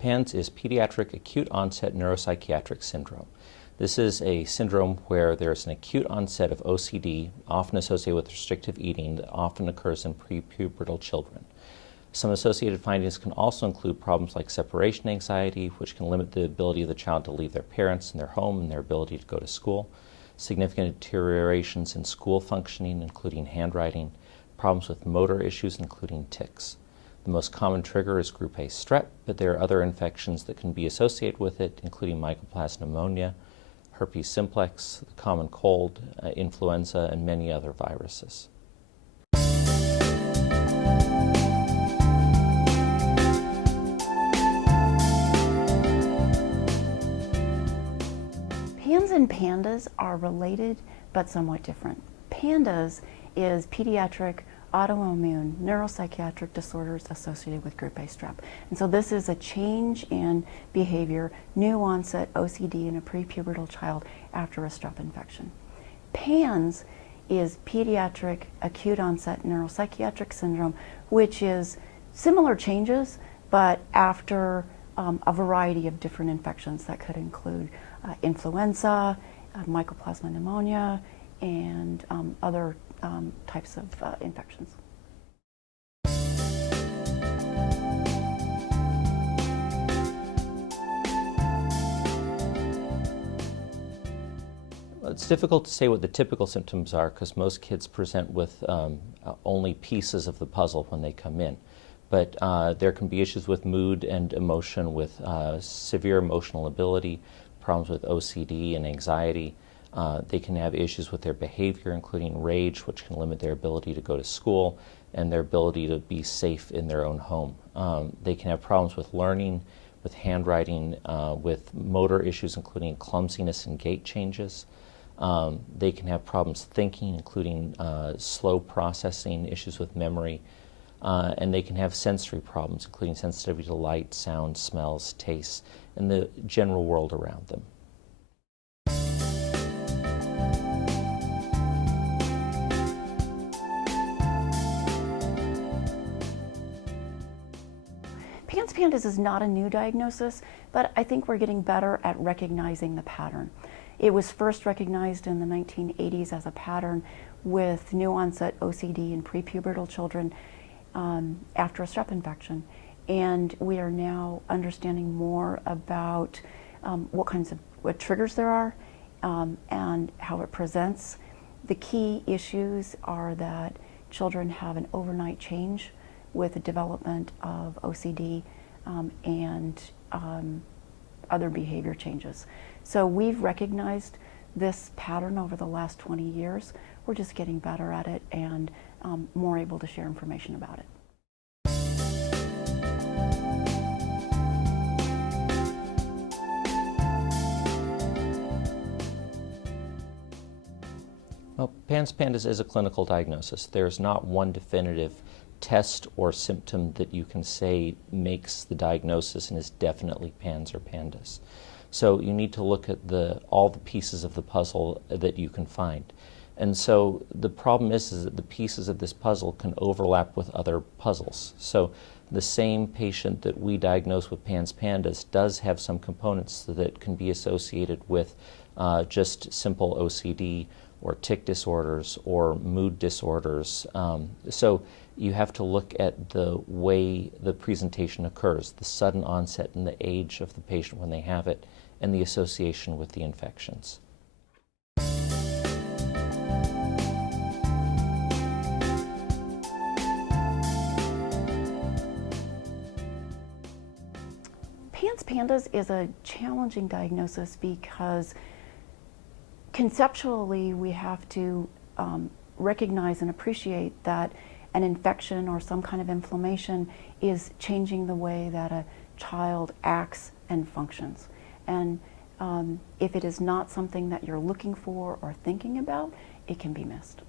PANDS is Pediatric Acute Onset Neuropsychiatric Syndrome. This is a syndrome where there's an acute onset of OCD, often associated with restrictive eating, that often occurs in prepubertal children. Some associated findings can also include problems like separation anxiety, which can limit the ability of the child to leave their parents and their home and their ability to go to school, significant deteriorations in school functioning, including handwriting, problems with motor issues, including tics. The most common trigger is group A strep, but there are other infections that can be associated with it, including mycoplasma pneumonia, herpes simplex, the common cold, influenza, and many other viruses. PANS and PANDAS are related but somewhat different. PANDAS is pediatric autoimmune neuropsychiatric disorders associated with group A strep. And so this is a change in behavior, new onset OCD in a prepubertal child after a strep infection. PANS is pediatric acute onset neuropsychiatric syndrome, which is similar changes but after a variety of different infections that could include influenza, mycoplasma pneumonia, and other types of infections. It's difficult to say what the typical symptoms are because most kids present with only pieces of the puzzle when they come in. But there can be issues with mood and emotion, with severe emotional ability, problems with OCD and anxiety. They can have issues with their behavior, including rage, which can limit their ability to go to school and their ability to be safe in their own home. They can have problems with learning, with handwriting, with motor issues, including clumsiness and gait changes. They can have problems thinking, including slow processing, issues with memory, and they can have sensory problems, including sensitivity to light, sound, smells, tastes, and the general world around them. PANS is not a new diagnosis, but I think we're getting better at recognizing the pattern. It was first recognized in the 1980s as a pattern with new onset OCD in prepubertal children after a strep infection. And we are now understanding more about what triggers there are and how it presents. The key issues are that children have an overnight change with the development of OCD and other behavior changes. So we've recognized this pattern over the last 20 years. We're just getting better at it and more able to share information about it. Well, PANDAS is a clinical diagnosis. There's not one definitive test or symptom that you can say makes the diagnosis and is definitely PANS or PANDAS. So you need to look at all the pieces of the puzzle that you can find. And so the problem is that the pieces of this puzzle can overlap with other puzzles. So the same patient that we diagnose with PANS-PANDAS does have some components that can be associated with just simple OCD or tic disorders or mood disorders. So you have to look at the way the presentation occurs, the sudden onset and the age of the patient when they have it, and the association with the infections. PANS-PANDAS is a challenging diagnosis because conceptually we have to recognize and appreciate that an infection or some kind of inflammation is changing the way that a child acts and functions. And if it is not something that you're looking for or thinking about, it can be missed.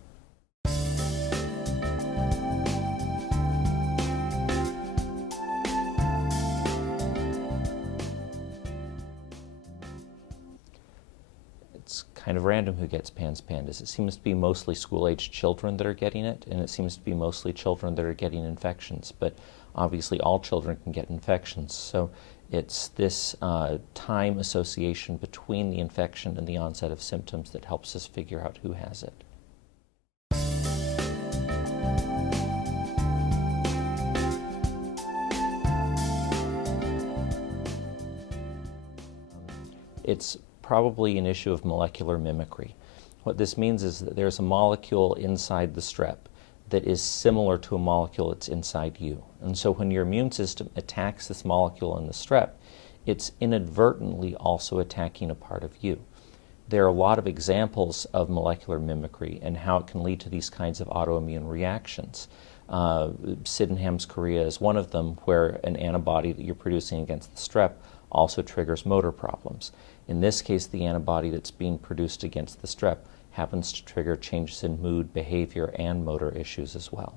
It's kind of random who gets PANS-PANDAS. It seems to be mostly school-aged children that are getting it, and it seems to be mostly children that are getting infections. But obviously all children can get infections. So It's this time association between the infection and the onset of symptoms that helps us figure out who has it. It's probably an issue of molecular mimicry. What this means is that there's a molecule inside the strep that is similar to a molecule that's inside you. And so when your immune system attacks this molecule in the strep, it's inadvertently also attacking a part of you. There are a lot of examples of molecular mimicry and how it can lead to these kinds of autoimmune reactions. Sydenham's chorea is one of them, where an antibody that you're producing against the strep also triggers motor problems. In this case, the antibody that's being produced against the strep happens to trigger changes in mood, behavior, and motor issues as well.